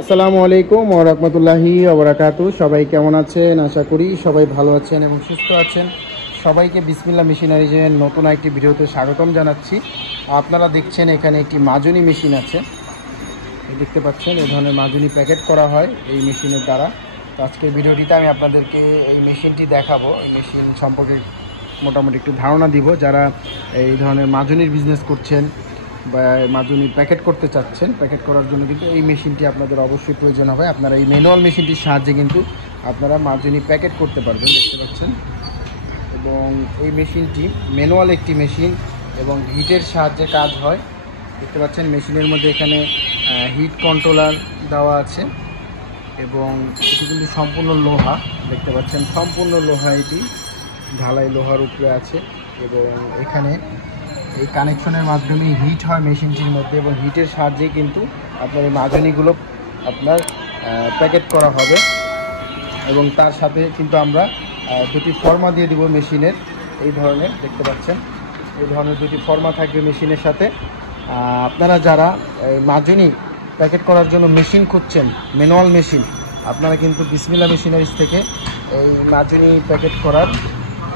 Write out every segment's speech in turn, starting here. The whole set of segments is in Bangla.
আসসালামু আলাইকুম ওয়া রাহমাতুল্লাহি ওয়া বারাকাতুহু। সবাই কেমন আছেন? আশা করি সবাই ভালো আছেন এবং সুস্থ আছেন। সবাইকে বিসমিল্লাহ মেশিনারিজের নতুন একটি ভিডিওতে স্বাগতম জানাচ্ছি। আপনারা দেখছেন এখানে একটি মাজুনি মেশিন আছে, দেখতে পাচ্ছেন এই ধরনের মাজুনি প্যাকেট করা হয় এই মেশিনের দ্বারা। তো আজকের ভিডিওটিতে আমি আপনাদেরকে এই মেশিনটি দেখাবো, এই মেশিন সম্পর্কে মোটামুটি একটু ধারণা দিব। যারা এই ধরনের মাজুনির বিজনেস করছেন বা মাজুনি প্যাকেট করতে চাচ্ছেন, প্যাকেট করার জন্য কিন্তু এই মেশিনটি আপনাদের অবশ্যই প্রয়োজন হবে। আপনারা এই ম্যানুয়াল মেশিনটির সাহায্যে কিন্তু আপনারা মাজুনি প্যাকেট করতে পারবেন, দেখতে পাচ্ছেন। এবং এই মেশিনটি ম্যানুয়াল একটি মেশিন এবং হিটের সাহায্যে কাজ হয়, দেখতে পাচ্ছেন। মেশিনের মধ্যে এখানে হিট কন্ট্রোলার দেওয়া আছে এবং এটি কিন্তু সম্পূর্ণ লোহা, দেখতে পাচ্ছেন, সম্পূর্ণ লোহা। এটি ঢালাই লোহার উপরে আছে এবং এখানে এই কানেকশনের মাধ্যমে হিট হয় মেশিনটির মধ্যে এবং হিটের সাহায্যে কিন্তু আপনার এই মাজুনিগুলো আপনার প্যাকেট করা হবে। এবং তার সাথে কিন্তু আমরা দুটি ফর্মা দিয়ে দিব মেশিনের, এই ধরনের, দেখতে পাচ্ছেন, এই ধরনের দুটি ফর্মা থাকবে মেশিনের সাথে। আপনারা যারা মাজুনি প্যাকেট করার জন্য মেশিন খুঁজছেন, ম্যানুয়াল মেশিন, আপনারা কিন্তু বিসমিল্লাহ মেশিনারিজ থেকে এই মাজুনি প্যাকেট করার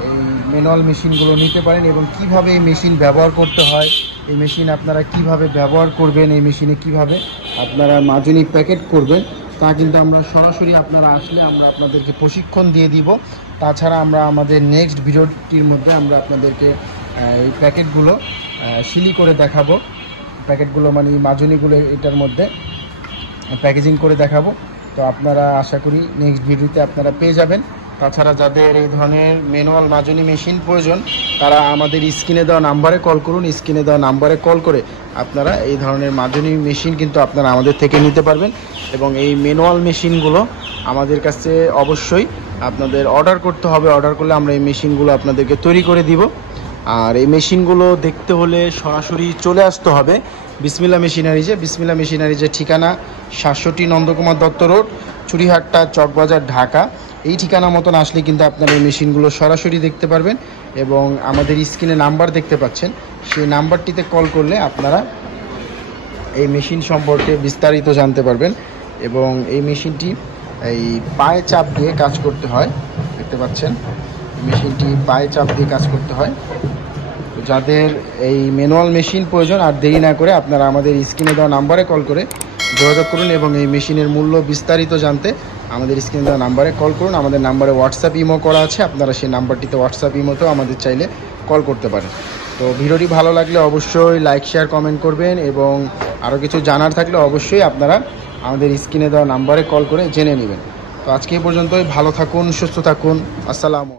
এই ম্যানুয়াল মেশিনগুলো নিতে পারেন। এবং কিভাবে এই মেশিন ব্যবহার করতে হয়, এই মেশিন আপনারা কিভাবে ব্যবহার করবেন, এই মেশিনে কিভাবে আপনারা মাজুনি প্যাকেট করবেন, তা কিন্তু আমরা সরাসরি আপনারা আসলে আমরা আপনাদেরকে প্রশিক্ষণ দিয়ে দিব। তাছাড়া আমরা আমাদের নেক্সট ভিডিওটির মধ্যে আমরা আপনাদেরকে এই প্যাকেটগুলো সিলি করে দেখাবো, প্যাকেটগুলো মানে মাজুনিগুলো এটার মধ্যে প্যাকেজিং করে দেখাবো। তো আপনারা আশা করি নেক্সট ভিডিওতে আপনারা পেয়ে যাবেন। তাছাড়া যাদের এই ধরনের ম্যানুয়াল মাজুনি মেশিন প্রয়োজন, তারা আমাদের স্ক্রিনে দেওয়া নাম্বারে কল করুন। স্ক্রিনে দেওয়া নাম্বারে কল করে আপনারা এই ধরনের মাজুনি মেশিন কিন্তু আপনারা আমাদের থেকে নিতে পারবেন। এবং এই ম্যানুয়াল মেশিনগুলো আমাদের কাছে অবশ্যই আপনাদের অর্ডার করতে হবে। অর্ডার করলে আমরা এই মেশিনগুলো আপনাদেরকে তৈরি করে দিব। আর এই মেশিনগুলো দেখতে হলে সরাসরি চলে আসতে হবে বিসমিল্লাহ মেশিনারিজে। বিসমিল্লাহ মেশিনারিজের ঠিকানা ৬৭ নন্দকুমার দত্ত রোড, চুড়িহাট্টা, চকবাজার, ঢাকা। এই ঠিকানা মতন আসলে কিন্তু আপনারা এই মেশিনগুলো সরাসরি দেখতে পারবেন। এবং আমাদের স্ক্রিনে নাম্বার দেখতে পাচ্ছেন, সেই নাম্বারটিতে কল করলে আপনারা এই মেশিন সম্পর্কে বিস্তারিত জানতে পারবেন। এবং এই মেশিনটি এই পায়ে চাপ দিয়ে কাজ করতে হয়, দেখতে পাচ্ছেন, মেশিনটি পায়ে চাপ দিয়ে কাজ করতে হয়। তো যাদের এই ম্যানুয়াল মেশিন প্রয়োজন, আর দেরি না করে আপনারা আমাদের স্ক্রিনে দেওয়া নাম্বারে কল করে যোগাযোগ করুন এবং এই মেশিনের মূল্য বিস্তারিত জানতে আমাদের স্ক্রিনে দেওয়া নাম্বারে কল করুন। আমাদের নাম্বারে হোয়াটসঅ্যাপ ইমো করা আছে, আপনারা সেই নাম্বারটিতে হোয়াটসঅ্যাপ ইমোতেও আমাদের চাইলে কল করতে পারেন। তো ভিডিওটি ভালো লাগলে অবশ্যই লাইক, শেয়ার, কমেন্ট করবেন এবং আরও কিছু জানার থাকলে অবশ্যই আপনারা আমাদের স্ক্রিনে দেওয়া নাম্বারে কল করে জেনে নেবেন। তো আজকে এই পর্যন্তই, ভালো থাকুন, সুস্থ থাকুন, আসসালামু।